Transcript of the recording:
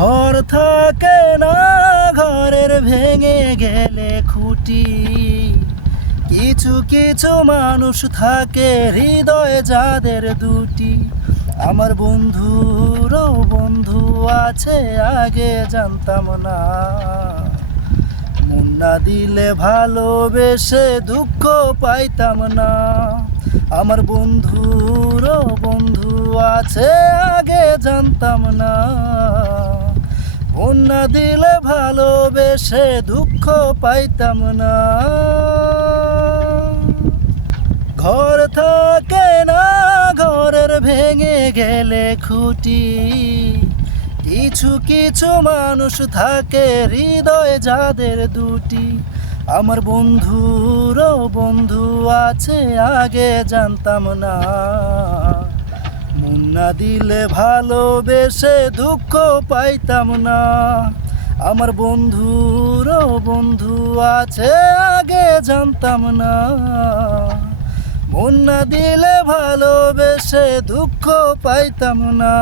ঘর থাকে না, ঘরের ভেঙে গেলে খুঁটি। কিছু কিছু মানুষ থাকে হৃদয়ে যাদের দুটি। আমার বন্ধুরও বন্ধু আছে, আগে জানতাম না। মন না দিলে ভালোবেসে দুঃখ পাইতাম না। আমার বন্ধুরও বন্ধু আছে, আগে জানতাম না। মন না দিলে ভালোবেসে দুঃখ পাইতাম না। ঘর থাকে না, ঘরের ভেঙে গেলে খুঁটি। কিছু কিছু মানুষ থাকে হৃদয়ে যাদের দুটি। আমার বন্ধুরও বন্ধু আছে, আগে জানতাম না। মন না দিলে ভালোবেসে দুঃখ পাইতাম না। আমার বন্ধুরও বন্ধু আছে, আগে জানতাম না। মন না দিলে ভালোবেসে দুঃখ পাইতাম না।